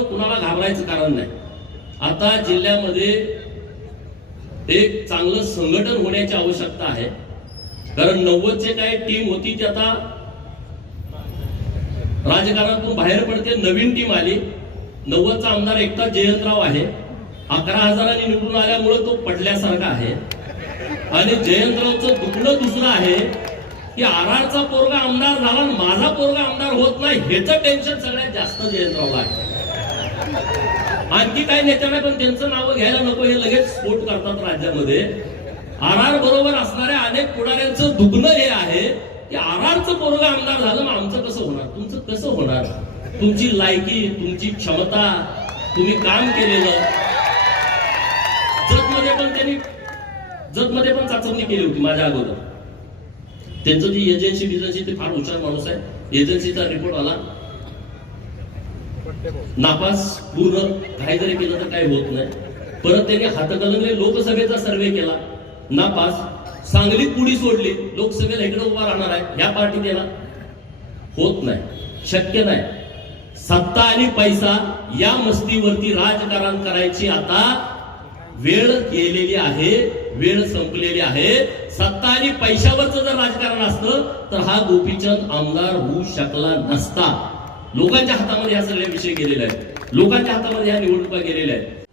त्यामुळे कुणाला घाबरायचं कारण नाही. आता जिल्ह्यामध्ये एक चांगलं संघटन होण्याची आवश्यकता आहे. कारण नव्वदचे काय टीम होती ती आता राजकारणातून बाहेर पडते नवीन टीम आली. नव्वदचा आमदार एकटा जयंतराव आहे. अकरा हजारांनी निवडून आल्यामुळे तो पडल्यासारखा आहे. आणि जयंतरावचं दुखणं दुसरं आहे की आरआरचा पोरगा आमदार झाला माझा पोरगा आमदार होत नाही ह्याचं टेन्शन सगळ्यात जास्त जयंतरावला आहे. आणखी काही नेत्यांना पण त्यांचं नाव घ्यायला नको हे लगेच स्फोट करतात राज्यामध्ये. आर आर बरोबर असणाऱ्या अनेक पुढाऱ्यांचं दुग्न हे आहे. की आर आरचं पोरगा आमदार झालं मग आमचं कसं होणार? तुमचं कसं होणार? तुमची लायकी तुमची क्षमता तुम्ही काम केलेलं. जतमध्ये पण त्यांनी जतमध्ये पण चाचपणी केली होती माझ्या अगोदर. त्यांचं जी एजन्सी बिजन्सी ते फार हुशार माणूस आहे. एजन्सीचा रिपोर्ट आला. नापास पूर्ण काही जरी केलं तर काही होत नाही. परत त्यांनी हातकलंगले लोकसभेचा सर्वे केला. नापास सांगलीत पुढी सोडली. लोकसभेला इकडे उभा राहणार आहे. ह्या पार्टीत येणार होत नाही. शक्य नाही. सत्ता आणि पैसा या मस्तीवरती राजकारण करायची आता वेळ गेलेली आहे. वेळ संपलेली आहे. सत्ता आणि पैशावरचं जर राजकारण असतं तर हा गोपीचंद आमदार होऊ शकला नसता. लोकांच्या हातामध्ये ह्या सगळ्या विषय गेलेला आहे लोकांच्या हातामध्ये ह्या निवडणुका गेलेल्या आहेत.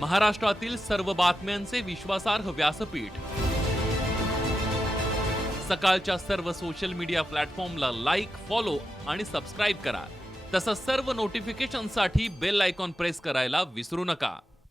महाराष्ट्रातील सर्व बातम्यांचे विश्वासार्ह व्यासपीठ. सकाळच्या सर्व सोशल मीडिया प्लॅटफॉर्मला लाईक फॉलो आणि सबस्क्राईब करा. तसंच सर्व नोटिफिकेशनसाठी बेल आयकॉन प्रेस करायला विसरू नका.